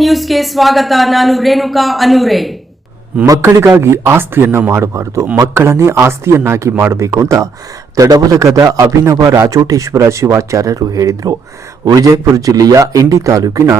ನ್ಯೂಸ್ಗೆ ಸ್ವಾಗತ, ನಾನು ರೇಣುಕಾ ಅನೂರೆ. ಮಕ್ಕಳಿಗಾಗಿ ಆಸ್ತಿಯನ್ನ ಮಾಡಬಾರದು, ಮಕ್ಕಳನ್ನೇ ಆಸ್ತಿಯನ್ನಾಗಿ ಮಾಡಬೇಕು ಅಂತ ತಡವಲಗದ ಅಭಿನವ ರಾಜೋಟೇಶ್ವರ ಶಿವಾಚಾರ್ಯರು ಹೇಳಿದರು. ವಿಜಯಪುರ ಜಿಲ್ಲೆಯ ಇಂಡಿ ತಾಲೂಕಿನ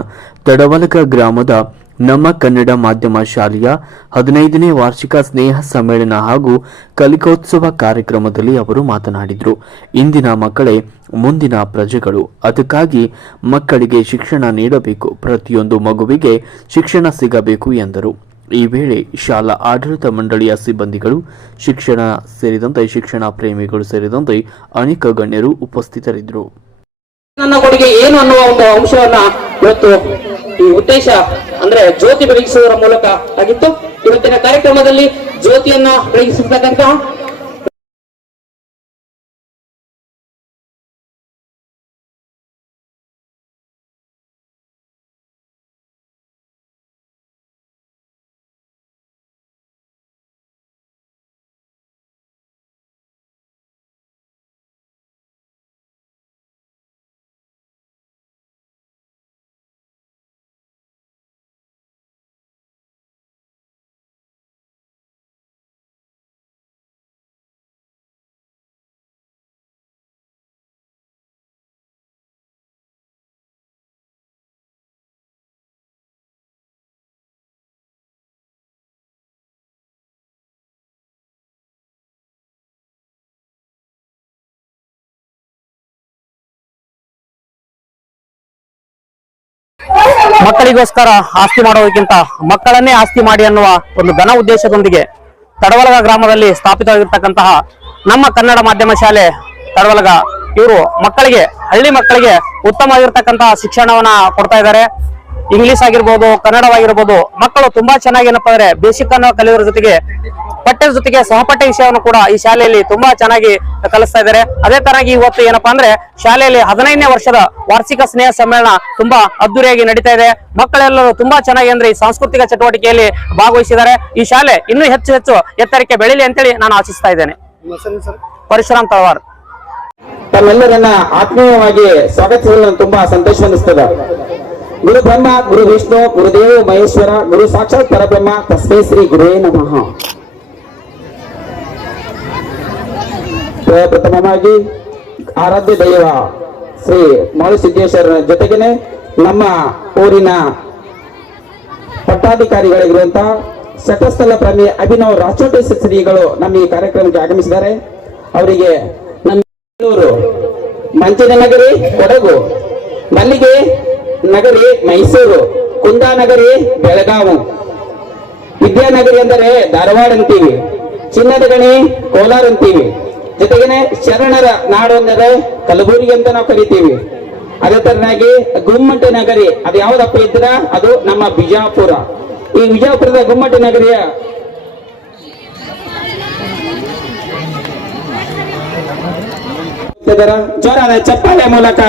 ತಡವಲಗ ಗ್ರಾಮದ ನಮ್ಮ ಕನ್ನಡ ಮಾಧ್ಯಮ ಶಾಲೆಯ ಹದಿನೈದನೇ ವಾರ್ಷಿಕ ಸ್ನೇಹ ಸಮ್ಮೇಳನ ಹಾಗೂ ಕಲಿಕೋತ್ಸವ ಕಾರ್ಯಕ್ರಮದಲ್ಲಿ ಅವರು ಮಾತನಾಡಿದರು. ಇಂದಿನ ಮಕ್ಕಳೇ ಮುಂದಿನ ಪ್ರಜೆಗಳು. ಅದಕ್ಕಾಗಿ ಮಕ್ಕಳಿಗೆ ಶಿಕ್ಷಣ ನೀಡಬೇಕು. ಪ್ರತಿಯೊಂದು ಮಗುವಿಗೆ ಶಿಕ್ಷಣ ಸಿಗಬೇಕು ಎಂದರು. ಈ ವೇಳೆ ಶಾಲಾ ಆಡಳಿತ ಮಂಡಳಿಯ ಸಿಬ್ಬಂದಿಗಳು, ಶಿಕ್ಷಣ ಸೇರಿದಂತೆ ಶಿಕ್ಷಣ ಪ್ರೇಮಿಗಳು ಸೇರಿದಂತೆ ಅನೇಕ ಗಣ್ಯರು ಉಪಸ್ಥಿತರಿದ್ದರು. ನನ್ನ ಕೊಡುಗೆ ಏನು ಅನ್ನುವ ಒಂದು ಅಂಶವನ್ನ ಇವತ್ತು ಈ ಉದ್ದೇಶ ಅಂದ್ರೆ ಜ್ಯೋತಿ ಬೆಳಗಿಸುವುದರ ಮೂಲಕ ಆಗಿತ್ತು. ಇವತ್ತಿನ ಕಾರ್ಯಕ್ರಮದಲ್ಲಿ ಜ್ಯೋತಿಯನ್ನ ಬೆಳಗಿಸಿರ್ತಕ್ಕಂತಹ ಮಕ್ಕಳಿಗೋಸ್ಕರ ಆಸ್ತಿ ಮಾಡೋದಕ್ಕಿಂತ ಮಕ್ಕಳನ್ನೇ ಆಸ್ತಿ ಮಾಡಿ ಅನ್ನುವ ಒಂದು ಘನ ಉದ್ದೇಶದೊಂದಿಗೆ ತಡವಲಗ ಗ್ರಾಮದಲ್ಲಿ ಸ್ಥಾಪಿತವಾಗಿರ್ತಕ್ಕಂತಹ ನಮ್ಮ ಕನ್ನಡ ಮಾಧ್ಯಮ ಶಾಲೆ ತಡವಲಗ ಇವರು ಮಕ್ಕಳಿಗೆ, ಹಳ್ಳಿ ಮಕ್ಕಳಿಗೆ ಉತ್ತಮವಾಗಿರ್ತಕ್ಕಂತಹ ಶಿಕ್ಷಣವನ್ನ ಕೊಡ್ತಾ ಇದ್ದಾರೆ. ಇಂಗ್ಲಿಷ್ ಆಗಿರ್ಬೋದು ಕನ್ನಡವಾಗಿರ್ಬೋದು ಮಕ್ಕಳು ತುಂಬಾ ಚೆನ್ನಾಗಿ ಏನಪ್ಪಾ ಅಂದ್ರೆ ಬೇಸಿಕ್ ಅನ್ನು ಕಲಿಯೋದ್ರ ಜೊತೆಗೆ ಪಠ್ಯದ ಜೊತೆಗೆ ಸಹಪಠ್ಯ ವಿಷಯವನ್ನು ಕೂಡ ಈ ಶಾಲೆಯಲ್ಲಿ ತುಂಬಾ ಚೆನ್ನಾಗಿ ಕಲಿಸ್ತಾ ಇದ್ದಾರೆ. ಅದೇ ತರಾಗಿ ಇವತ್ತು ಏನಪ್ಪಾ ಅಂದ್ರೆ ಶಾಲೆಯಲ್ಲಿ ಹದಿನೈದನೇ ವರ್ಷದ ವಾರ್ಷಿಕ ಸ್ನೇಹ ಸಮ್ಮೇಳನ ತುಂಬಾ ಅದ್ದೂರಿಯಾಗಿ ನಡೀತಾ ಇದೆ. ಮಕ್ಕಳೆಲ್ಲರೂ ತುಂಬಾ ಚೆನ್ನಾಗಿ ಅಂದ್ರೆ ಈ ಸಾಂಸ್ಕೃತಿಕ ಚಟುವಟಿಕೆಯಲ್ಲಿ ಭಾಗವಹಿಸಿದ್ದಾರೆ. ಈ ಶಾಲೆ ಇನ್ನೂ ಹೆಚ್ಚು ಹೆಚ್ಚು ಎತ್ತರಕ್ಕೆ ಬೆಳಿಲಿ ಅಂತೇಳಿ ನಾನು ಆಶಿಸ್ತಾ ಇದ್ದೇನೆ. ಪರಶುರಾಮ್ ತಳವಾರ್. ತಮ್ಮೆಲ್ಲರನ್ನ ಆತ್ಮೀಯವಾಗಿ ಸ್ವಾಗತಿಸಲು ತುಂಬಾ ಸಂತೋಷ ಅನಿಸ್ತದ ಗುರು ಬ್ರಹ್ಮ, ಗುರು ವಿಷ್ಣು ಗುರುದೇವ ಮಹೇಶ್ವರ, ಗುರು ಸಾಕ್ಷಾತ್ ಪರಬ್ರಹ್ಮ, ತಸ್ಮೈ ಶ್ರೀ ಗುರುವೇ ನಮಃ. ಪ್ರಥಮವಾಗಿ ಆರಾಧ್ಯ ದೈವ ಶ್ರೀ ಸಿದ್ದೇಶ್ವರನ ಜೊತೆಗೇನೆ ನಮ್ಮ ಊರಿನ ಪಟ್ಟಾಧಿಕಾರಿಗಳಿರುವಂತಹ ಶತಸ್ಥಲ ಪ್ರಮಿ ಅಭಿನವ್ ರಾಚೋಟೇಶ್ವರ ಶ್ರೀಗಳು ನಮ್ಮ ಈ ಕಾರ್ಯಕ್ರಮಕ್ಕೆ ಆಗಮಿಸಿದ್ದಾರೆ. ಅವರಿಗೆ ನಮ್ಮ ಮಂಚಿನ ನಗರಿ ಕೊಡಗು, ಮಲ್ಲಿಗೆ ನಗರಿ ಮೈಸೂರು ಕುಂದಾನಗರಿ ಬೆಳಗಾವು. ವಿದ್ಯಾನಗರಿ ಅಂದರೆ ಧಾರವಾಡ ಅಂತೀವಿ, ಚಿನ್ನದ ಗಣಿ ಕೋಲಾರ ಅಂತೀವಿ. ಜೊತೆಗೇನೆ ಶರಣರ ನಾಡು ಅಂದರೆ ಕಲಬುರಗಿ ಅಂತ ನಾವು ಕರಿತೀವಿ. ಅದೇ ತರನಾಗಿ ಗುಮ್ಮಟ ನಗರಿ, ಅದು ಯಾವ್ದಪ್ಪ ಇದ್ರ? ಅದು ನಮ್ಮ ಬಿಜಾಪುರ. ಈ ಬಿಜಾಪುರದ ಗುಮ್ಮಟ ನಗರಿಯ ಜ್ವರ, ಚಪ್ಪಾಳೆ ಮೂಲಕ.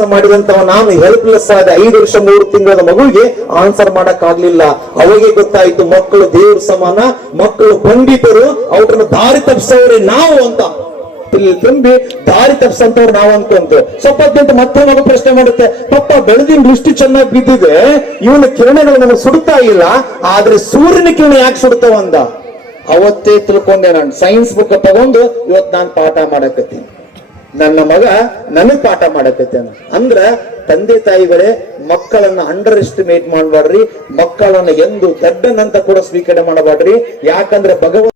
ಕೆಲಸ ಮಾಡಿದಂತವ ನಾನು ಹೆಲ್ಪ್ಲೆಸ್ ಆದ ಐದು ವರ್ಷ, ಮೂರು ತಿಂಗಳ ಮಗುವಿಗೆ ಆನ್ಸರ್ ಮಾಡಕ್ ಆಗ್ಲಿಲ್ಲ ಅವಾಗೆ ಗೊತ್ತಾಯ್ತು, ಮಕ್ಕಳು ದೇವ್ರ ಸಮಾನ, ಮಕ್ಕಳು ಪಂಡಿತರು, ಅವ್ರನ್ನ ದಾರಿ ತಪ್ಪಿಸೋರೆ ನಾವು ಅಂತ. ತುಂಬಿ, ದಾರಿ ತಪ್ಪಿಸಂತವ್ರು ನಾವು ಅನ್ಕೊಂತ ಸ್ವಲ್ಪ ಅತ್ಯಂತ ಮತ್ತೆ ಮಗು ಪ್ರಶ್ನೆ ಮಾಡುತ್ತೆ, ಪಪ್ಪ ಬೆಳದಿನ ದೃಷ್ಟಿ ಚೆನ್ನಾಗಿ ಬಿದ್ದಿದೆ, ಇವನ ಕಿರಣಗಳು ನಮಗೆ ಸುಡ್ತಾ ಇಲ್ಲ, ಆದ್ರೆ ಸೂರ್ಯನ ಕಿರಣ ಯಾಕೆ ಸುಡ್ತಾವ ಅಂದ. ಅವತ್ತೇ ತಿಳ್ಕೊಂಡೆ ನಾನು. ಸೈನ್ಸ್ ಬುಕ್ ತಗೊಂಡು ಇವತ್ ನಾನು ಪಾಠ ಮಾಡಕತ್ತೀನಿ. ನನ್ನ ಮಗ ನನಗ್ ಪಾಠ ಮಾಡಕತ್ತೇನ. ಅಂದ್ರ ತಂದೆ ತಾಯಿಗಳೇ ಮಕ್ಕಳನ್ನ ಅಂಡರ್ ಎಸ್ಟಿಮೇಟ್ ಮಾಡಬಾಡ್ರಿ ಮಕ್ಕಳನ್ನ ಎಂದು ದಡ್ಡನಂತ ಕೂಡ ಸ್ವೀಕಾರ ಮಾಡಬಾಡ್ರಿ ಯಾಕಂದ್ರೆ ಭಗವಂತ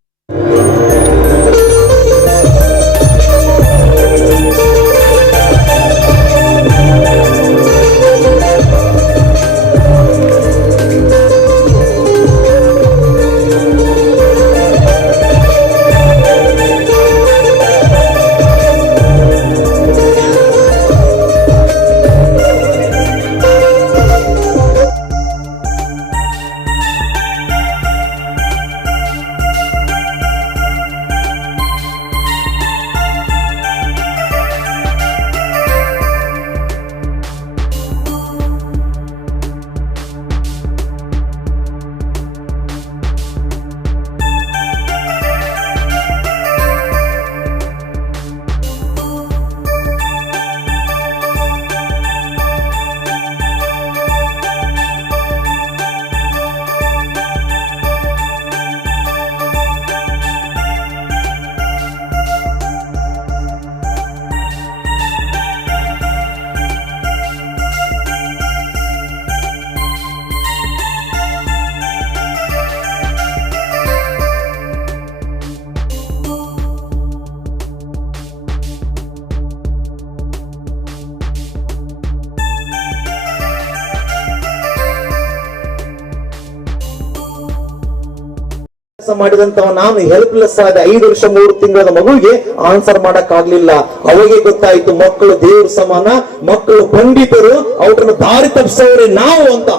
ಕೆಲಸ ಮಾಡಿದಂತವ ನಾನು ಹೆಲ್ಪ್ಲೆಸ್ ಆದ ಐದು ವರ್ಷ ಮೂರು ತಿಂಗಳ ಮಗುವಿಗೆ ಆನ್ಸರ್ ಮಾಡಕ್ ಆಗ್ಲಿಲ್ಲ ಅವಾಗೆ ಗೊತ್ತಾಯ್ತು, ಮಕ್ಕಳು ದೇವ್ರ ಸಮಾನ, ಮಕ್ಕಳು ಪಂಡಿತರು, ಅವ್ರನ್ನ ದಾರಿ ತಪ್ಪಿಸೋರೆ ನಾವು ಅಂತ.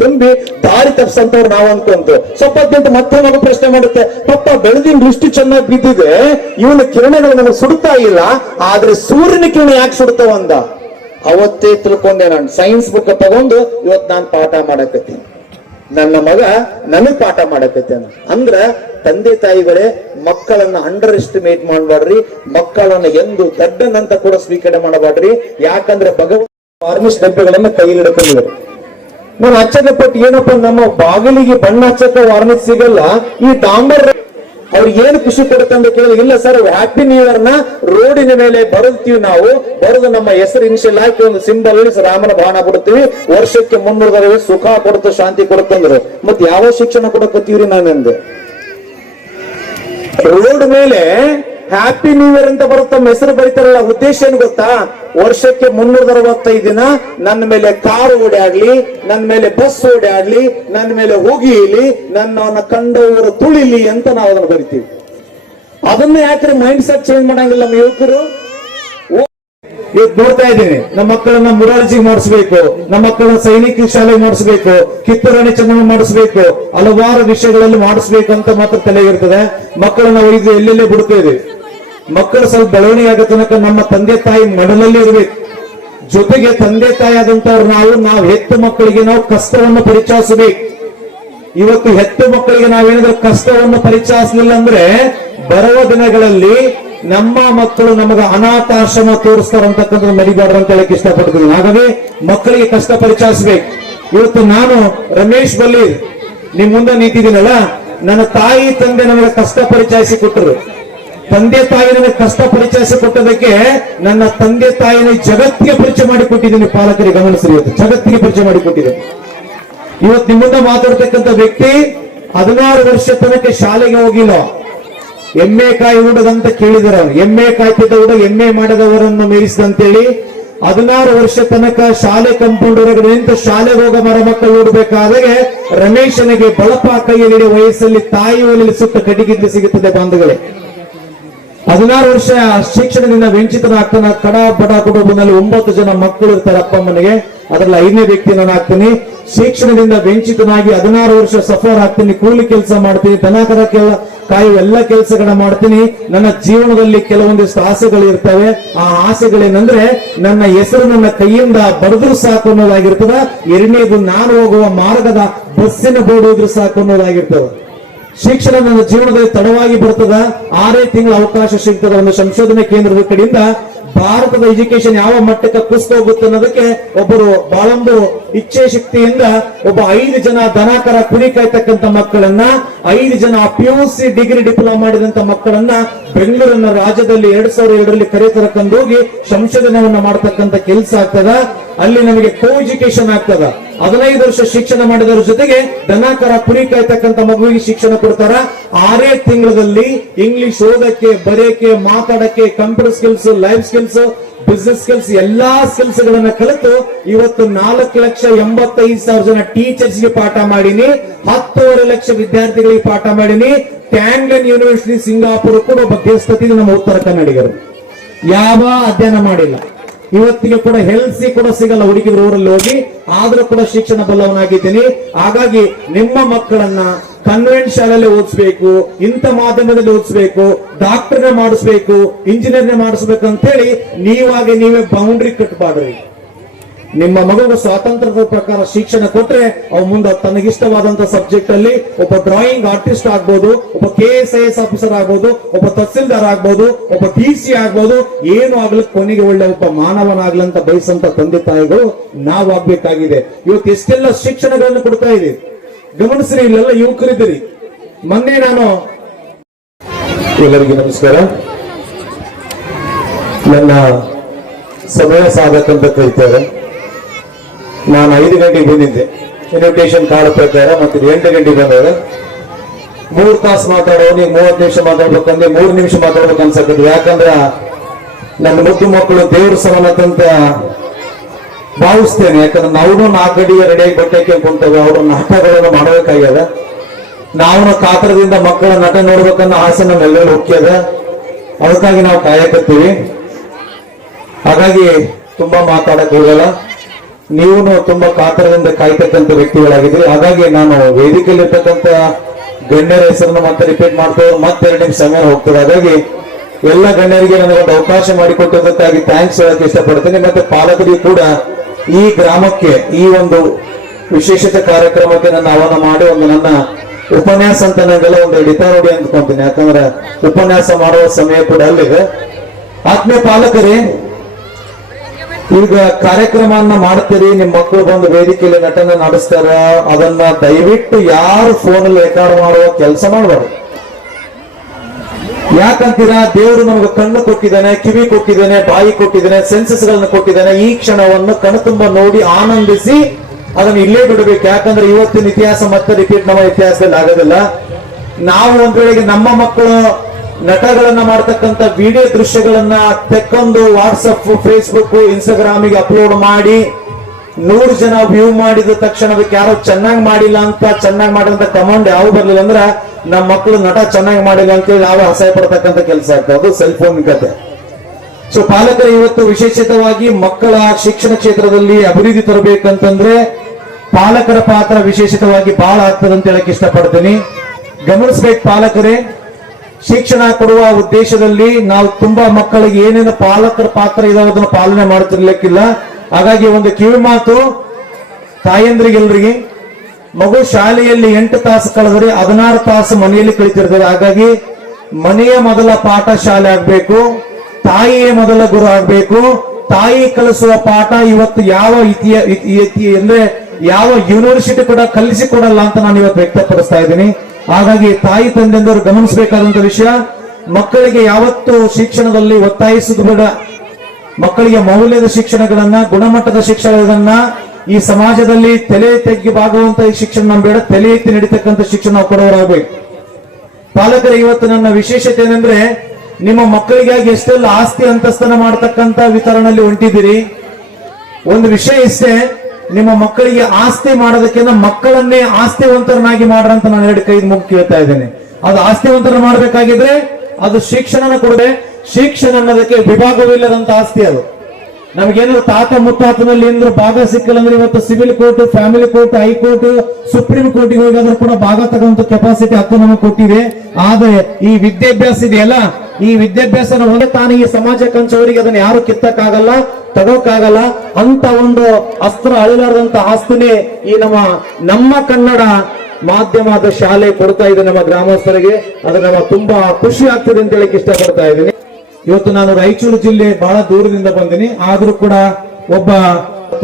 ತುಂಬಿ, ದಾರಿ ತಪ್ಪಿಸಂತವ್ರು ನಾವು ಅನ್ಕೊಂತು ಸ್ವಲ್ಪ ಅತ್ಯಂತ ಮತ್ತೆ ಮಗು ಪ್ರಶ್ನೆ ಮಾಡುತ್ತೆ, ಪಪ್ಪ ಬೆಳದಿನ ದೃಷ್ಟಿ ಚೆನ್ನಾಗಿ ಬಿದ್ದಿದೆ, ಇವನ ಕಿರಣಗಳು ನನಗೆ ಸುಡ್ತಾ ಇಲ್ಲ, ಆದ್ರೆ ಸೂರ್ಯನ ಕಿರಣ ಯಾಕೆ ಸುಡ್ತಾವ ಅಂದ? ಅವತ್ತೇ ತಿಳ್ಕೊಂಡೆ ನಾನು. ಸೈನ್ಸ್ ಬುಕ್ ತಗೊಂಡು ಇವತ್ತು ನಾನು ಪಾಠ ಮಾಡಕತ್ತೀನಿ. ನನ್ನ ಮಗ ನನಗ್ ಪಾಠ ಮಾಡಕತ್ತೇನ. ಅಂದ್ರ ತಂದೆ ತಾಯಿಗಳೇ ಮಕ್ಕಳನ್ನ ಅಂಡರ್ ಎಸ್ಟಿಮೇಟ್ ಮಾಡಬಾರ್ರಿ ಮಕ್ಕಳನ್ನ ಎಂದು ದಡ್ಡನಂತ ಕೂಡ ಸ್ವೀಕರಣೆ ಮಾಡಬಾರ್ರಿ ಯಾಕಂದ್ರೆ ಭಗವಂತ ಫಾರ್ಮಿಸ್ ಡಬ್ಬೆಗಳನ್ನ ಕೈಯಲ್ಲಿ ಹಿಡ್ಕೊಂಡಿದ್ದಾರೆ. ನಾನು ಆಶ್ಚರ್ಯ ಪಟ್ಟು ಏನಪ್ಪ ನಮ್ಮ ಬಾಗಿಲಿಗೆ ಬಣ್ಣ ಹಚ್ಚಕ್ಕ ವಾರ್ನಿಷ್ ಸಿಗಲ್ಲ, ಈ ಡಾಂಬರ್ ಅವ್ರಿಗೆ ಏನು ಖುಷಿ ಕೊಡುತ್ತೆ ಅಂತ ಕೇಳಿದ್ರೆ, ಇಲ್ಲ ಸರ್ ಹ್ಯಾಪಿ ನ್ಯೂ ಇಯರ್ನ ರೋಡಿನ ಮೇಲೆ ಬರುತ್ತೀವಿ ನಾವು. ಬರೆದು ನಮ್ಮ ಹೆಸರು ಇನ್ಶಿಯಲ್ ಹಾಕಿ ಒಂದು ಸಿಂಬಲ್ ರಾಮನ ಭಾವನ ಕೊಡ್ತೀವಿ ವರ್ಷಕ್ಕೆ ಮುನ್ನೂರ ಸುಖ ಕೊಡುತ್ತೆ, ಶಾಂತಿ ಕೊಡುತ್ತಂದ್ರು ಮತ್ತೆ ಯಾವ ಶಿಕ್ಷಣ ಕೊಡಕತ್ತೀವ್ರಿ ನಾನಂದೆ? ರೋಡ್ ಮೇಲೆ ಹ್ಯಾಪಿ ನ್ಯೂ ಇಯರ್ ಅಂತ ಬರುತ್ತೆ ಹೆಸರು ಬರೀತಾರಲ್ಲ, ಉದ್ದೇಶ ಏನು ಗೊತ್ತಾ? ವರ್ಷಕ್ಕೆ ಮುನ್ನೂರ ಅರವತ್ತೈದು ದಿನ ನನ್ನ ಮೇಲೆ ಕಾರು ಓಡಾಡ್ಲಿ ನನ್ನ ಮೇಲೆ ಬಸ್ ಓಡಾಡ್ಲಿ ನನ್ನ ಮೇಲೆ ಹೋಗಿ ಇಲ್ಲಿ ನನ್ನ ಕಂಡವರು ತುಳಿಲಿ ಅಂತ ನಾವು ಅದನ್ನ ಬರಿತೀವಿ. ಅದನ್ನ ಯಾಕ್ರೆ ಮೈಂಡ್ ಸೆಟ್ ಚೇಂಜ್ ಮಾಡಂಗಿಲ್ಲ ನಮ್ಮ ಯುವಕರು? ಇವತ್ತು ನೋಡ್ತಾ ಇದ್ದೀನಿ, ನಮ್ಮ ಮಕ್ಕಳನ್ನ ಮುರಾರ್ಜಿಗೆ ಮಾಡಿಸ್ಬೇಕು, ನಮ್ಮ ಮಕ್ಕಳನ್ನ ಸೈನಿಕ ಶಾಲೆ ಮಾಡಿಸ್ಬೇಕು, ಕಿತ್ತೂರಾಣಿ ಚೆನ್ನಮ್ಮ ಮಾಡಿಸ್ಬೇಕು, ಹಲವಾರು ವಿಷಯಗಳಲ್ಲಿ ಮಾಡಿಸ್ಬೇಕು ಅಂತ ಮಾತ್ರ ತಲೆಗಿರ್ತದೆ ಮಕ್ಕಳನ್ನ ಒಯ್ದು ಎಲ್ಲೆಲ್ಲೇ ಬಿಡ್ತಾ ಮಕ್ಕಳು ಸ್ವಲ್ಪ ಬೆಳವಣಿಗೆ ಆಗೋ ತನಕ ನಮ್ಮ ತಂದೆ ತಾಯಿ ಮಡಲಲ್ಲಿ ಇರ್ಬೇಕು. ಜೊತೆಗೆ ತಂದೆ ತಾಯಿ ಆದಂತವ್ರು ನಾವು ನಾವು ಹೆತ್ತು ಮಕ್ಕಳಿಗೆ ನಾವು ಕಷ್ಟವನ್ನು ಪರಿಚಯಿಸಬೇಕು. ಇವತ್ತು ಹೆತ್ತು ಮಕ್ಕಳಿಗೆ ನಾವೇನಾದ್ರೂ ಕಷ್ಟವನ್ನು ಪರಿಚಯಿಸಲಿಲ್ಲ ಅಂದ್ರೆ ಬರುವ ದಿನಗಳಲ್ಲಿ ನಮ್ಮ ಮಕ್ಕಳು ನಮಗ ಅನಾಥಾಶ್ರಮ ತೋರಿಸ್ತಾರ ಅಂತಕ್ಕಂಥದ್ದು ಮರಿಬಾರ್ದು ಅಂತ ಹೇಳಕ್ ಇಷ್ಟಪಡ್ತೀನಿ. ಹಾಗಾಗಿ ಮಕ್ಕಳಿಗೆ ಕಷ್ಟ ಪರಿಚಯಿಸಬೇಕು. ಇವತ್ತು ನಾನು ರಮೇಶ್ ಬಲ್ಲಿ ನಿಮ್ ಮುಂದೆ ನಿಂತಿದ್ದೀನಲ್ಲ? ನನ್ನ ತಾಯಿ ತಂದೆ ನಮಗೆ ಕಷ್ಟ ಪರಿಚಯಿಸಿ ಕೊಟ್ಟರು. ತಂದೆ ತಾಯಿನ ಕಷ್ಟ ಪರಿಚಯಿಸಿ ಕೊಟ್ಟದಕ್ಕೆ ನನ್ನ ತಂದೆ ತಾಯಿನ ಜಗತ್ತಿಗೆ ಪರಿಚಯ ಮಾಡಿಕೊಟ್ಟಿದ್ದೀನಿ ಪಾಲಕರಿಗೆ ಗಮನಿಸಿರಿ ಇವತ್ತು. ಜಗತ್ತಿಗೆ ಪರಿಚಯ ಮಾಡಿಕೊಟ್ಟಿದ್ದೀನಿ ಇವತ್ತು ನಿಮ್ಮಿಂದ ಮಾತಾಡ್ತಕ್ಕಂಥ ವ್ಯಕ್ತಿ ಹದಿನಾರು ವರ್ಷ ತನಕ ಶಾಲೆಗೆ ಹೋಗಿಲ್ಲ. ಎಮ್ಮೆ ಕಾಯಿ ಹುಡುಗಂತ ಕೇಳಿದಾರೆ ಎಮ್ಮೆ ಕಾಯ್ತಿದ್ದ ಹುಡುಗ ಎಮ್ಮೆ ಮಾಡದವರನ್ನು ಮೀರಿಸಿದಂತೇಳಿ ಹದಿನಾರು ವರ್ಷ ತನಕ ಶಾಲೆ ಕಂಪೌಂಡ್ ನಿಂತು ಶಾಲೆಗೆ ಹೋಗೋ ಮರ ಮಕ್ಕಳು ಓಡಬೇಕಾದಾಗೆ ರಮೇಶನಿಗೆ ಬಳಪ ಕೈಯಲ್ಲಿ ವಯಸ್ಸಲ್ಲಿ ತಾಯಿ ಒಲೆಯಲ್ಲಿ ಸುತ್ತ ಕಡಿಗಿದ್ದು ಸಿಗುತ್ತದೆ ಬಾಂಧುಗಳೇ. ಹದಿನಾರು ವರ್ಷ ಶಿಕ್ಷಣದಿಂದ ವಂಚಿತನಾಗ್ತಾನ ಕಡ ಬಡ ಕುಟುಂಬದಲ್ಲಿ ಒಂಬತ್ತು ಜನ ಮಕ್ಕಳು ಇರ್ತಾರೆ ಅಪ್ಪಮ್ಮನಿಗೆ ಅದರಲ್ಲಿ ಐದನೇ ವ್ಯಕ್ತಿ ನಾನು ಆಗ್ತೀನಿ. ಶಿಕ್ಷಣದಿಂದ ವಂಚಿತನಾಗಿ ಹದಿನಾರು ವರ್ಷ ಸಫರ್ ಆಗ್ತೀನಿ. ಕೂಲಿ ಕೆಲಸ ಮಾಡ್ತೀನಿ. ದನಕರ ಕೆಲ ಕಾಯುವ ಎಲ್ಲ ಕೆಲಸಗಳನ್ನ ಮಾಡ್ತೀನಿ. ನನ್ನ ಜೀವನದಲ್ಲಿ ಕೆಲವೊಂದಿಷ್ಟು ಆಸೆಗಳು ಇರ್ತವೆ. ಆ ಆಸೆಗಳೇನಂದ್ರೆ ನನ್ನ ಹೆಸರು ನನ್ನ ಕೈಯಿಂದ ಬರೆದ್ರು ಸಾಕು ಅನ್ನೋದಾಗಿರ್ತದ. ಎರಡನೇದು ನಾನು ಹೋಗುವ ಮಾರ್ಗದ ಬಸ್ಸಿನ ಬೋರ್ಡ್ ಹೋದ್ರು ಸಾಕು ಅನ್ನೋದಾಗಿರ್ತದೆ. ಶಿಕ್ಷಣ ನನ್ನ ಜೀವನದಲ್ಲಿ ತಡವಾಗಿ ಬರ್ತದ. ಆರೇ ತಿಂಗಳ ಅವಕಾಶ ಸಿಗ್ತದ ಒಂದು ಸಂಶೋಧನೆ ಕೇಂದ್ರದ ಕಡೆಯಿಂದ ಭಾರತದ ಎಜುಕೇಶನ್ ಯಾವ ಮಟ್ಟಕ್ಕೆ ಕುಸ್ತ ಹೋಗುತ್ತೆ ಅನ್ನೋದಕ್ಕೆ ಒಬ್ಬರು ಬಾಳೊಂದು ಇಚ್ಛೆ ಶಕ್ತಿಯಿಂದ ಒಬ್ಬ ಐದು ಜನ ದನಕರ ಕುರಿ ಕಾಯ್ತಕ್ಕಂಥ ಮಕ್ಕಳನ್ನ, ಐದು ಜನ P U C degree diploma ಮಾಡಿದಂತ ಮಕ್ಕಳನ್ನ ಬೆಂಗಳೂರಿನ ರಾಜ್ಯದಲ್ಲಿ ಎರಡ್ ಸಾವಿರದ ಎರಡರಲ್ಲಿ ಕರೆ ಹೋಗಿ ಸಂಶೋಧನೆಯನ್ನ ಮಾಡತಕ್ಕಂತ ಕೆಲಸ ಆಗ್ತದ. ಅಲ್ಲಿ ನಮಗೆ ಕೋ ಎಜುಕೇಶನ್ ಆಗ್ತದ. ಹದಿನೈದು ವರ್ಷ ಶಿಕ್ಷಣ ಮಾಡಿದವರ ಜೊತೆಗೆ ದನಕರ ಕುರಿ ಕಾಯ್ತಕ್ಕಂತ ಮಗುವಿಗೆ ಶಿಕ್ಷಣ ಕೊಡ್ತಾರ. ಆರೇ ತಿಂಗಳಲ್ಲಿ ಇಂಗ್ಲಿಷ್ ಓದಕ್ಕೆ, ಬರೆಯಕ್ಕೆ, ಮಾತಾಡಕ್ಕೆ computer skills life skills business skills ಎಲ್ಲಾ ಸ್ಕಿಲ್ಸ್ ಗಳನ್ನ ಕಲಿತು ಇವತ್ತು ನಾಲ್ಕು ಲಕ್ಷ ಎಂಬತ್ತೈದು ಸಾವಿರ ಜನ ಟೀಚರ್ಸ್ಗೆ ಪಾಠ ಮಾಡೀನಿ. ಹತ್ತೂವರೆ ಲಕ್ಷ ವಿದ್ಯಾರ್ಥಿಗಳಿಗೆ ಪಾಠ ಮಾಡೀನಿ. ಟ್ಯಾಂಗನ್ ಯೂನಿವರ್ಸಿಟಿ ಸಿಂಗಾಪುರ ಕೂಡ ಒಬ್ಬ ಕೇಸ್ಪತಿ ನಮ್ಮ ಉತ್ತರ ಕನ್ನಡಿಗರು. ಯಾವ ಅಧ್ಯಯನ ಮಾಡಿಲ್ಲ. ಇವತ್ತಿಗೆ ಕೂಡ ಹೆಲ್ಸಿ ಕೂಡ ಸಿಗಲ್ಲ ಹುಡುಗಿ ಊರಲ್ಲಿ ಹೋಗಿ, ಆದ್ರೂ ಕೂಡ ಶಿಕ್ಷಣ ಬಲ್ಲವನಾಗಿದ್ದೀನಿ. ಹಾಗಾಗಿ ನಿಮ್ಮ ಮಕ್ಕಳನ್ನ ಕನ್ವೆಂಟ್ ಶಾಲೆಯಲ್ಲಿ ಓದಿಸ್ಬೇಕು, ಇಂಥ ಮಾಧ್ಯಮದಲ್ಲಿ ಓದಿಸ್ಬೇಕು ಡಾಕ್ಟರ್ನೇ ಮಾಡಿಸ್ಬೇಕು ಇಂಜಿನಿಯರ್ನೇ ಮಾಡಿಸ್ಬೇಕು ಅಂತ ಹೇಳಿ ನೀವಾಗೆ ನೀವೇ ಬೌಂಡ್ರಿ ಕಟ್ಬಾಡ್ರಿ ನಿಮ್ಮ ಮಗುವಿಗೆ ಸ್ವಾತಂತ್ರ್ಯದ ಪ್ರಕಾರ ಶಿಕ್ಷಣ ಕೊಟ್ರೆ ಅವ್ ಮುಂದೆ ತನಗಿಷ್ಟವಾದಂತ ಸಬ್ಜೆಕ್ಟ್ ಅಲ್ಲಿ ಒಬ್ಬ ಡ್ರಾಯಿಂಗ್ ಆರ್ಟಿಸ್ಟ್ ಆಗ್ಬೋದು, ಒಬ್ಬ K S I S officer ಆಗ್ಬೋದು, ಒಬ್ಬ ತಹಸೀಲ್ದಾರ್ ಆಗ್ಬೋದು, ಒಬ್ಬ ಟಿ ಸಿ ಆಗ್ಬೋದು, ಏನು ಆಗ್ಲಿ ಕೊನೆಗೆ ಒಳ್ಳೆ ಒಬ್ಬ ಮಾನವನಾಗ್ಲಂತ ಬಯಸಂತ ತಂದೆ ತಾಯಿಗಳು ನಾವು ಆಗ್ಬೇಕಾಗಿದೆ. ಇವತ್ತು ಎಷ್ಟೆಲ್ಲ ಶಿಕ್ಷಣಗಳನ್ನು ಕೊಡ್ತಾ ಇದೆ. ಗಮನಿಸ್ರಿ, ಇಲ್ಲೆಲ್ಲ ಯುವಕರಿದ್ದೀರಿ. ಮೊನ್ನೆ ನಾನು ಎಲ್ಲರಿಗೂ ನಮಸ್ಕಾರ. ನನ್ನ ಸಮಯ ಸಾಧಕ ಅಂತ ಕರೀತಾರೆ. ನಾನು ಐದು ಗಂಟೆಗೆ ಬಂದಿದ್ದೆ. ಇನ್ವಿಟೇಷನ್ ಕಾರ್ಡ್ ಪ್ರಕಾರ ಮತ್ತೆ ಎಂಟು ಗಂಟೆಗೆ ಬಂದಾಗ ಮೂರು ತಾಸು ಮಾತಾಡೋನು ನೀವು ಮೂವತ್ತು ನಿಮಿಷ ಮಾತಾಡ್ಬೇಕಂದ್ರೆ ಮೂರು ನಿಮಿಷ ಮಾತಾಡ್ಬೇಕು ಅನ್ಸಕತ್ತು. ಯಾಕಂದ್ರ ನನ್ನ ಮುದ್ದು ಮಕ್ಕಳು ದೇವ್ರ ಸಮಾನತಂತ ಭಾವಿಸ್ತೇನೆ. ಯಾಕಂದ್ರೆ ನಾವು ನಾಲ್ಕು ಗಡಿಗೆ ರೆಡಿಯಾಗಿ ಬಟ್ಟೆಕ್ಕೆ ಕುಂತವೆ ಅವರು ನಾಟಕಗಳನ್ನು ಮಾಡಬೇಕಾಗ್ಯದ. ನಾವು ಕಾತರದಿಂದ ಮಕ್ಕಳ ನಟ ನೋಡ್ಬೇಕನ್ನೋ ಆಸೆ ನಮ್ಮೆಲ್ಲರೂ ಹೋಗ್ಯದ ಅದಕ್ಕಾಗಿ ನಾವು ಕಾಯಕತ್ತೀವಿ. ಹಾಗಾಗಿ ತುಂಬಾ ಮಾತಾಡಕ್ ಹೋಗಲ್ಲ ನೀವು ತುಂಬಾ ಕಾತರದಿಂದ ಕಾಯ್ತಕ್ಕಂಥ ವ್ಯಕ್ತಿಗಳಾಗಿದ್ದೀರಿ. ಹಾಗಾಗಿ ನಾನು ವೇದಿಕೆಯಲ್ಲಿ ಇರ್ತಕ್ಕಂಥ ಗಣ್ಯರ ಹೆಸರನ್ನ ಮತ್ತೆ ರಿಪೀಟ್ ಮಾಡ್ತಾ ಮತ್ತೆ ಎರಡು ನಿಮಿಷ ಸಮಯ ಹೋಗ್ತದೆ. ಹಾಗಾಗಿ ಎಲ್ಲ ಗಣ್ಯರಿಗೆ ನನಗೊಂದು ಅವಕಾಶ ಮಾಡಿಕೊಟ್ಟದಕ್ಕಾಗಿ ಥ್ಯಾಂಕ್ಸ್ ಹೇಳಕ್ಕೆ ಇಷ್ಟಪಡ್ತೀನಿ. ಮತ್ತೆ ಪಾಲಕರಿಗೆ ಕೂಡ ಈ ಗ್ರಾಮಕ್ಕೆ ಈ ಒಂದು ವಿಶೇಷತೆ ಕಾರ್ಯಕ್ರಮಕ್ಕೆ ನನ್ನ ಆಹ್ವಾನ ಮಾಡಿ ಒಂದು ನನ್ನ ಉಪನ್ಯಾಸ ಅಂತ ನನಗೆಲ್ಲ ಒಂದು ಹಿಡಿತಾ ನೋಡಿ ಅಂದ್ಕೊಂತೀನಿ. ಯಾಕಂದ್ರೆ ಉಪನ್ಯಾಸ ಮಾಡುವ ಸಮಯ ಕೂಡ ಅಲ್ಲಿದೆ. ಆತ್ಮೀಯ ಪಾಲಕರೇ ಈಗ ಕಾರ್ಯಕ್ರಮವನ್ನ ಮಾಡ್ತೀರಿ, ನಿಮ್ ಮಕ್ಕಳು ಬಂದು ವೇದಿಕೆಯಲ್ಲಿ ನಟನೆ ನಡೆಸ್ತಾರ, ಅದನ್ನ ದಯವಿಟ್ಟು ಯಾರು ಫೋನ್ ರೆಕಾರ್ಡ್ ಮಾಡುವ ಕೆಲಸ ಮಾಡಬಾರ್ದು. ಯಾಕಂತೀರಾ, ದೇವರು ನಮ್ಗೆ ಕಣ್ಣು ಕೊಟ್ಟಿದ್ದಾನೆ, ಕಿವಿ ಕೊಟ್ಟಿದ್ದಾನೆ, ಬಾಯಿ ಕೊಟ್ಟಿದ್ದಾನೆ ಸೆನ್ಸಸ್ ಗಳನ್ನ ಕೊಟ್ಟಿದ್ದಾನೆ, ಈ ಕ್ಷಣವನ್ನು ಕಣ್ತುಂಬ ನೋಡಿ ಆನಂದಿಸಿ ಅದನ್ನ ಇಲ್ಲೇ ಬಿಡಬೇಕು. ಯಾಕಂದ್ರೆ ಇವತ್ತಿನ ಇತಿಹಾಸ ಮತ್ತೆ ರಿಪೀಟ್ ನಮ್ಮ ಇತಿಹಾಸದಲ್ಲಿ ಆಗೋದಿಲ್ಲ. ನಾವು ಒಂದ್ ವೇಳೆಗೆ ನಮ್ಮ ಮಕ್ಕಳು ನಟಗಳನ್ನ ಮಾಡ್ತಕ್ಕಂತ ವಿಡಿಯೋ ದೃಶ್ಯಗಳನ್ನ ತೆಕ್ಕೊಂಡು ವಾಟ್ಸಪ್ ಫೇಸ್ಬುಕ್ ಇನ್ಸ್ಟಾಗ್ರಾಮಿಗೆ ಅಪ್ಲೋಡ್ ಮಾಡಿ ನೂರು ಜನ ವ್ಯೂ ಮಾಡಿದ ತಕ್ಷಣ ಅದಕ್ಕೆ ಯಾರೋ ಚೆನ್ನಾಗಿ ಮಾಡಿಲ್ಲ ಅಂತ, ಚೆನ್ನಾಗಿ ಮಾಡಿದಂತ ಕಮಾಂಡ್ ಯಾವ ಬರ್ಲಿಲ್ಲ ಅಂದ್ರ ನಮ್ಮ ಮಕ್ಕಳು ನಟ ಚೆನ್ನಾಗಿ ಮಾಡಿಲ್ಲ ಅಂತೇಳಿ ನಾವು ಅಸಹ್ಯ ಪಡ್ತಕ್ಕಂತ ಕೆಲಸ ಆಗ್ತದೆ ಅದು ಸೆಲ್ ಫೋನ್ ಕತೆ. ಸೊ ಪಾಲಕರು ಇವತ್ತು ವಿಶೇಷಿತವಾಗಿ ಮಕ್ಕಳ ಶಿಕ್ಷಣ ಕ್ಷೇತ್ರದಲ್ಲಿ ಅಭಿವೃದ್ಧಿ ತರಬೇಕಂತಂದ್ರೆ ಪಾಲಕರ ಪಾತ್ರ ವಿಶೇಷಿತವಾಗಿ ಬಹಳ ಆಗ್ತದೆ ಅಂತ ಹೇಳಕ್ ಇಷ್ಟಪಡ್ತೀನಿ. ಗಮನಿಸ್ಬೇಕು ಪಾಲಕರೇ ಶಿಕ್ಷಣ ಕೊಡುವ ಉದ್ದೇಶದಲ್ಲಿ ನಾವು ತುಂಬಾ ಮಕ್ಕಳಿಗೆ ಏನೇನು ಪಾಲಕರ ಪಾತ್ರ ಇದಾವೆ ಅದನ್ನು ಪಾಲನೆ ಮಾಡ್ತಿರ್ಲಿಕ್ಕಿಲ್ಲ. ಹಾಗಾಗಿ ಒಂದು ಕಿವಿ ಮಾತು ತಾಯಂದ್ರಿಗೆಲ್ರಿಗೆ ಮಗು ಶಾಲೆಯಲ್ಲಿ ಎಂಟು ತಾಸು ಕಳೆದರೆ ಹದಿನಾರು ತಾಸು ಮನೆಯಲ್ಲಿ ಕಳಿತಿರ್ತಾರೆ. ಹಾಗಾಗಿ ಮನೆಯ ಮೊದಲ ಪಾಠ ಶಾಲೆ ಆಗ್ಬೇಕು, ತಾಯಿಯೇ ಮೊದಲ ಗುರು ಆಗ್ಬೇಕು, ತಾಯಿ ಕಲಿಸುವ ಪಾಠ ಇವತ್ತು ಯಾವ ಇತಿಯ, ಇತಿ- ಇತಿ- ಅಂದ್ರೆ ಯಾವ ಯೂನಿವರ್ಸಿಟಿ ಕೂಡ ಕಲಿಸಿಕೊಡಲ್ಲ ಅಂತ ನಾನು ಇವತ್ತು ವ್ಯಕ್ತಪಡಿಸ್ತಾ ಇದ್ದೀನಿ. ಹಾಗಾಗಿ ತಾಯಿ ತಂದೆಂದರು ಗಮನಿಸಬೇಕಾದಂತ ವಿಷಯ, ಮಕ್ಕಳಿಗೆ ಯಾವತ್ತು ಶಿಕ್ಷಣದಲ್ಲಿ ಒತ್ತಾಯಿಸುವುದು ಬೇಡ. ಮಕ್ಕಳಿಗೆ ಮೌಲ್ಯದ ಶಿಕ್ಷಣಗಳನ್ನ, ಗುಣಮಟ್ಟದ ಶಿಕ್ಷಣಗಳನ್ನ ಈ ಸಮಾಜದಲ್ಲಿ ತಲೆ ತೆಗ್ಗಿಬಾಗುವಂತ ಈ ಶಿಕ್ಷಣ ನಮ್ ಬೇಡ. ತಲೆ ಎತ್ತಿ ನಡೀತಕ್ಕಂಥ ಶಿಕ್ಷಣ ಕೊಡೋರಾಗಬೇಕು. ಪಾಲಕರ, ಇವತ್ತು ನನ್ನ ವಿಶೇಷತೆ ಏನಂದ್ರೆ, ನಿಮ್ಮ ಮಕ್ಕಳಿಗಾಗಿ ಎಷ್ಟೆಲ್ಲ ಆಸ್ತಿ ಅಂತಸ್ತನ ಮಾಡತಕ್ಕಂತ ವಿತರಣೆಯಲ್ಲಿ ಹೊಂಟಿದ್ದೀರಿ. ಒಂದು ವಿಷಯ ಇಷ್ಟೇ ನಿಮ್ಮ ಮಕ್ಕಳಿಗೆ ಆಸ್ತಿ ಮಾಡೋದಕ್ಕಿಂತ ಮಕ್ಕಳನ್ನೇ ಆಸ್ತಿವಂತರನ್ನಾಗಿ ಮಾಡ್ರಂತ ನಾನು ಎರಡು ಕೈ ಮುಗಿ ಕೇಳ್ತಾ ಇದ್ದೇನೆ. ಅದು ಆಸ್ತಿವಂತರ ಮಾಡಬೇಕಾಗಿದ್ರೆ ಅದು ಶಿಕ್ಷಣನ ಕೊಡದೆ ಶಿಕ್ಷಣ ಅನ್ನೋದಕ್ಕೆ ವಿಭಾಗವಿಲ್ಲದಂತ ಆಸ್ತಿ ಅದು. ನಮ್ಗೇನಾದ್ರು ತಾತ ಮುತ್ತಾತನಲ್ಲಿ ಏನಾದ್ರು ಭಾಗ ಸಿಕ್ಕಿಲ್ಲ ಅಂದ್ರೆ ಇವತ್ತು civil court family court high court supreme court ಹೋಗಾದ್ರೂ ಕೂಡ ಭಾಗ ತಗೊಂತ ಕೆಪಾಸಿಟಿ ಹಕ್ಕು ನಮಗೆ ಕೊಟ್ಟಿದೆ ಆದ್ರೆ ಈ ವಿದ್ಯಾಭ್ಯಾಸ ಇದೆಯಲ್ಲ ಈ ವಿದ್ಯಾಭ್ಯಾಸನ ಹೊಂದ ತಾನು ಈ ಸಮಾಜ ಕಂಚವರಿಗೆ. ಅದನ್ನ ಯಾರು ಕಿತ್ತಕ್ಕಾಗಲ್ಲ, ತಗೋಕ್ಕಾಗಲ್ಲ. ಅಂತ ಒಂದು ಅಸ್ತ್ರ ಅಳಿಲಾರದಂತ ಆಸ್ತಿನೇ ಈ ನಮ್ಮ ನಮ್ಮ ಕನ್ನಡ ಮಾಧ್ಯಮದ ಶಾಲೆ ಕೊಡ್ತಾ ಇದೆ ನಮ್ಮ ಗ್ರಾಮಸ್ಥರಿಗೆ. ಅದು ನಮ್ಮ ತುಂಬಾ ಖುಷಿ ಆಗ್ತದೆ ಅಂತ ಹೇಳಕ್ ಇಷ್ಟಪಡ್ತಾ ಇದ್ದೀನಿ. ಇವತ್ತು ನಾನು ರಾಯಚೂರು ಜಿಲ್ಲೆ ಬಹಳ ದೂರದಿಂದ ಬಂದಿನಿ. ಆದ್ರೂ ಕೂಡ ಒಬ್ಬ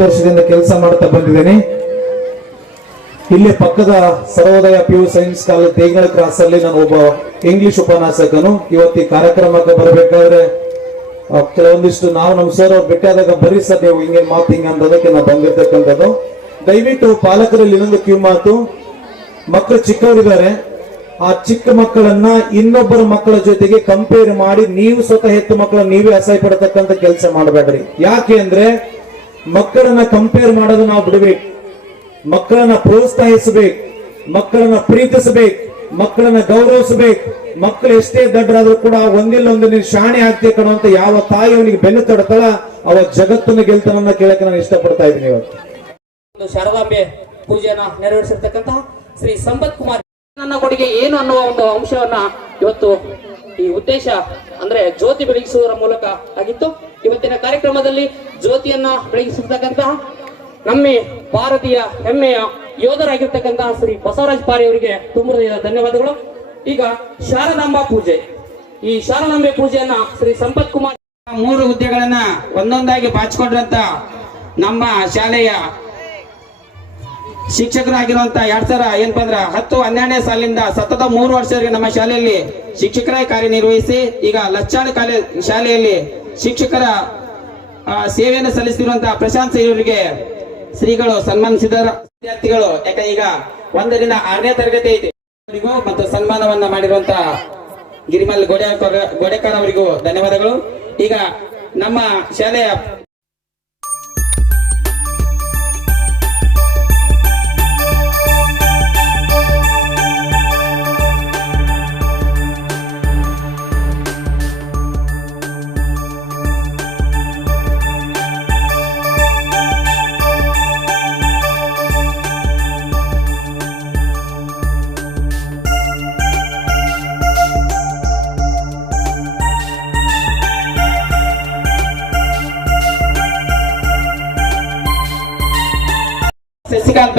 ವರ್ಷದಿಂದ ಕೆಲಸ ಮಾಡ್ತಾ ಬಂದಿದ್ದೇನೆ. ಇಲ್ಲೇ ಪಕ್ಕದ Sarvodaya P U science college Tegala cross ಅಲ್ಲಿ ನಾನು ಒಬ್ಬ ಇಂಗ್ಲಿಷ್ ಉಪನ್ಯಾಸಕನು. ಇವತ್ತು ಕಾರ್ಯಕ್ರಮಕ್ಕೆ ಬರಬೇಕಾದ್ರೆ ಕೆಲವೊಂದಿಷ್ಟು ನಾವು ನಮ್ಮ ಸರ್ ಅವ್ರು ಬೇಕಾದಾಗ ಬರೀ ಸರ್ ನೀವು ಹಿಂಗೆ ಮಾತು ಹಿಂಗ ಅಂತದಕ್ಕೆ ನಾವು ಬಂದಿರ್ತಕ್ಕಂಥದ್ದು. ದಯವಿಟ್ಟು ಪಾಲಕರಲ್ಲಿ ಇನ್ನೊಂದು ಕಿವಿ ಮಾತು. ಮಕ್ಕಳು ಚಿಕ್ಕವರಿದ್ದಾರೆ. ಆ ಚಿಕ್ಕ ಮಕ್ಕಳನ್ನ ಇನ್ನೊಬ್ಬರ ಮಕ್ಕಳ ಜೊತೆಗೆ ಕಂಪೇರ್ ಮಾಡಿ ನೀವು ಸ್ವತಃ ಹೆತ್ತು ಮಕ್ಕಳ ನೀವೇ ಅಸಹ್ಯ ಪಡತಕ್ಕಂಥ ಕೆಲಸ ಮಾಡಬೇಡ್ರಿ. ಯಾಕೆ ಅಂದ್ರೆ ಮಕ್ಕಳನ್ನ ಕಂಪೇರ್ ಮಾಡೋದು ನಾವು ಬಿಡಬೇಕು. ಮಕ್ಕಳನ್ನ ಪ್ರೋತ್ಸಾಹಿಸಬೇಕು, ಮಕ್ಕಳನ್ನ ಪ್ರೀತಿಸಬೇಕು, ಮಕ್ಕಳನ್ನ ಗೌರವಿಸಬೇಕು. ಮಕ್ಕಳು ಎಷ್ಟೇ ದಡ್ಡರಾದ್ರೂ ಕೂಡ ಒಂದಿಲ್ಲ ಒಂದು ನೀನು ಶಾಣೆ ಆಗ್ತೇ ಕಣೋ ಅಂತ ಯಾವ ತಾಯಿ ಅವನಿಗೆ ಬೆನ್ನು ತಡ್ತಾಳ, ಅವ ಜಗತ್ತನ್ನು ಗೆಲ್ತಾನನ್ನ ಕೇಳಕ್ಕೆ ನಾನು ಇಷ್ಟಪಡ್ತಾ ಇದ್ದೀನಿ ಇವತ್ತು. ಶಾರದಾಂಬೆ ಪೂಜೆಯನ್ನ ನೆರವೇರಿಸಿರ್ತಕ್ಕಂತಹ ಶ್ರೀ ಸಂಪತ್ ಕುಮಾರ್. ನನ್ನ ಕೊಡುಗೆ ಏನು ಅನ್ನುವ ಒಂದು ಅಂಶವನ್ನ ಇವತ್ತು ಈ ಉದ್ದೇಶ, ಅಂದ್ರೆ ಜ್ಯೋತಿ ಬೆಳಗಿಸುವುದರ ಮೂಲಕ ಆಗಿತ್ತು. ಇವತ್ತಿನ ಕಾರ್ಯಕ್ರಮದಲ್ಲಿ ಜ್ಯೋತಿಯನ್ನ ಬೆಳಗಿಸಿರ್ತಕ್ಕಂತಹ ನಮ್ಮ ಭಾರತೀಯ ಹೆಮ್ಮೆಯ ಯೋಧರಾಗಿರ್ತಕ್ಕಂತಹ ಶ್ರೀ ಬಸವರಾಜ್ ಪಾರಿ ಅವರಿಗೆ ತುಂಬ ಧನ್ಯವಾದಗಳು. ಈಗ ಶಾರದಾಂಬ ಪೂಜೆ. ಈ ಶಾರದಾಂಬೆ ಪೂಜೆಯನ್ನ ಶ್ರೀ ಸಂಪತ್ ಕುಮಾರ್ ಮೂರು ಹುದ್ದೆಗಳನ್ನ ಒಂದೊಂದಾಗಿ ಬಾಚಿಕೊಂಡ್ರಂತ ನಮ್ಮ ಶಾಲೆಯ ಶಿಕ್ಷಕರಾಗಿರುವಂತ ಎರಡ್ ಸಾವಿರ ಏನಪ್ಪ ಅಂದ್ರ ಹತ್ತು ಹನ್ನೆರಡನೇ ಸಾಲಿನಿಂದ ಸತತ ಮೂರು ವರ್ಷವರೆಗೆ ನಮ್ಮ ಶಾಲೆಯಲ್ಲಿ ಶಿಕ್ಷಕರಾಗಿ ಕಾರ್ಯನಿರ್ವಹಿಸಿ ಈಗ ಲಚ್ಚಾಣ ಕಾಲೇ ಶಾಲೆಯಲ್ಲಿ ಶಿಕ್ಷಕರ ಸೇವೆಯನ್ನು ಸಲ್ಲಿಸಿರುವಂತಹ ಪ್ರಶಾಂತ್ ಸಿಂಗ್ ಅವರಿಗೆ ಶ್ರೀಗಳು ಸನ್ಮಾನಿಸಿದ ವಿದ್ಯಾರ್ಥಿಗಳು ಯಾಕೆ ಈಗ ಒಂದರಿಂದ ಆರನೇ ತರಗತಿ ಐತಿ. ಮತ್ತು ಸನ್ಮಾನವನ್ನ ಮಾಡಿರುವಂತ ಗಿರಿಮಲ್ ಗೋಡೆ ಗೋಡೆಕರ್ ಅವರಿಗೂ ಧನ್ಯವಾದಗಳು. ಈಗ ನಮ್ಮ ಶಾಲೆಯ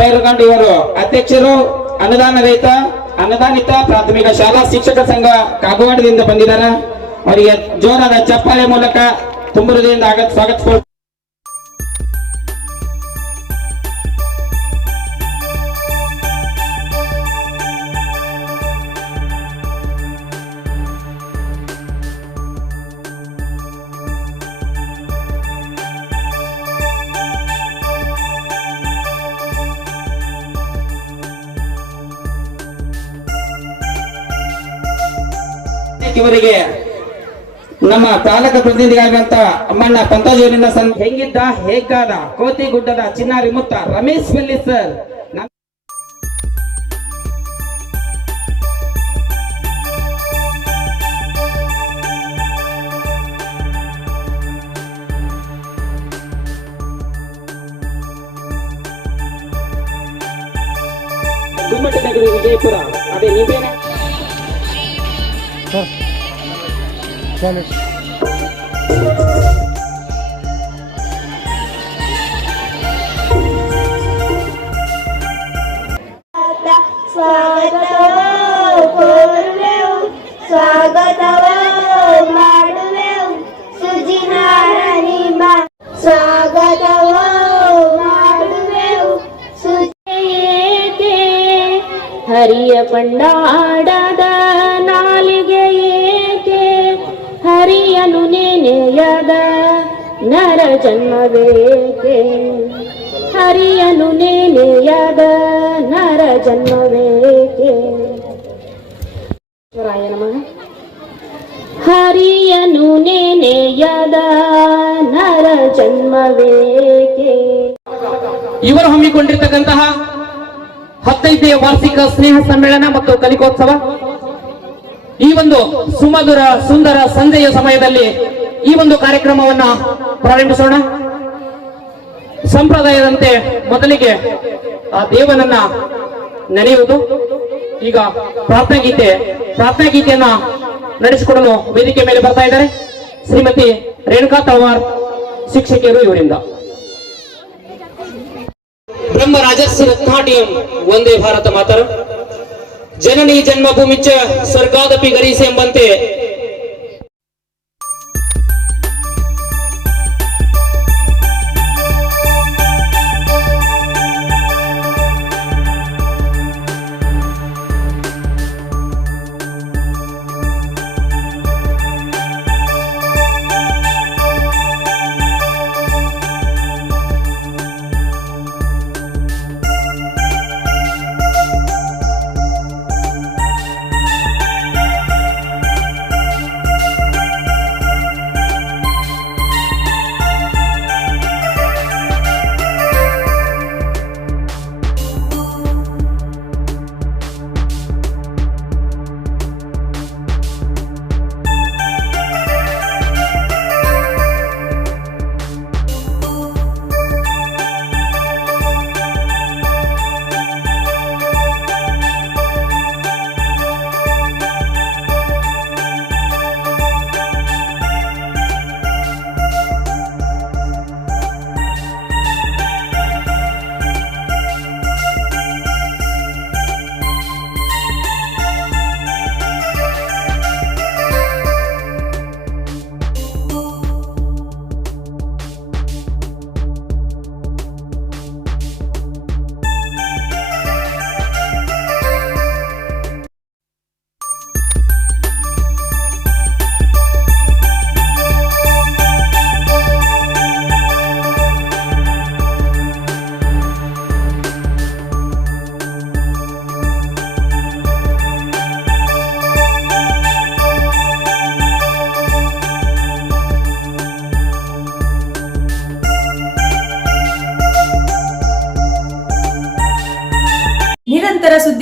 ಶಶಿಕಾಂತ್ ಬೈರಗಂಡ್ ಇವರು ಅಧ್ಯಕ್ಷರು ಅನುದಾನ ರಹಿತ ಅನುದಾನಿತ ಪ್ರಾಥಮಿಕ ಶಾಲಾ ಶಿಕ್ಷಕ ಸಂಘ ಕಾಗವಾಡದಿಂದ ಬಂದಿದ್ದಾರೆ. ಅವರಿಗೆ ಜೋರಾದ ಚಪ್ಪಾಳೆ ಮೂಲಕ ತುಂಬ ಹೃದಯದಿಂದ ಆಗತ್ ಸ್ವಾಗತ ಇವರಿಗೆ ನಮ್ಮ ಚಾಲಕ ಪ್ರತಿನಿಧಿಯಾಗಿರುವಂತ ಅಮ್ಮಣ್ಣ ಪಂತಾಜೂರಿನ ಸನ್ ಹೆಂಗಿದ್ದ ಹೇಗಾದ? ಕೋತಿ ಗುಡ್ಡದ ಚಿನ್ನಾರಿ ಮುತ್ತ ರಮೇಶ್ ಬೆಲ್ಲಿ ಸರ್. ಗುಮ್ಮಟ ನಗರಿ ವಿಜಯಪುರ. ಅದೇ ನೀವೇನೆ? Center ನರ ಜನ್ಮವೇಕೆ ಹರಿಯನು ನೇನೆಯದ ನರ ಜನ್ಮವೇಕೆ ರಾಯ ನಮಃ. ಹರಿಯನು ನೇನೆಯದ ನರ ಜನ್ಮವೇಕೆ ಇವರು ಹಮ್ಮಿಕೊಂಡಿರ್ತಕ್ಕಂತಹ ಹತ್ತೈದನೇ ವಾರ್ಷಿಕ ಸ್ನೇಹ ಸಮ್ಮೇಳನ ಮತ್ತು ಕಲಿಕೋತ್ಸವ. ಈ ಒಂದು ಸುಮಧುರ, ಸುಂದರ ಸಂಜೆಯ ಸಮಯದಲ್ಲಿ ಈ ಒಂದು ಕಾರ್ಯಕ್ರಮವನ್ನ ಪ್ರಾರಂಭಿಸೋಣ. ಸಂಪ್ರದಾಯದಂತೆ ಮೊದಲಿಗೆ, ಆ, ದೇವನನ್ನ ನೆನೆಯುವುದು. ಈಗ ಪ್ರಾರ್ಥನಾ ಗೀತೆ, ಪ್ರಾರ್ಥನಾ ಗೀತೆಯನ್ನ ನಡೆಸಿಕೊಡಲು ವೇದಿಕೆ ಮೇಲೆ ಬರ್ತಾ ಇದ್ದಾರೆ ಶ್ರೀಮತಿ ರೇಣುಕಾ ತವಾರ್ ಶಿಕ್ಷಕಿಯರು ಇವರಿಂದ. ಬ್ರಹ್ಮ ರತ್ನಾಟಿಯಂ ಒಂದೇ ಭಾರತ ಮಾತರ. ಜನನಿ ಜನ್ಮಭೂಮಿಚ್ಚ ಸ್ವರ್ಗಾದಪಿ ಗರೀಸೆ ಎಂಬಂತೆ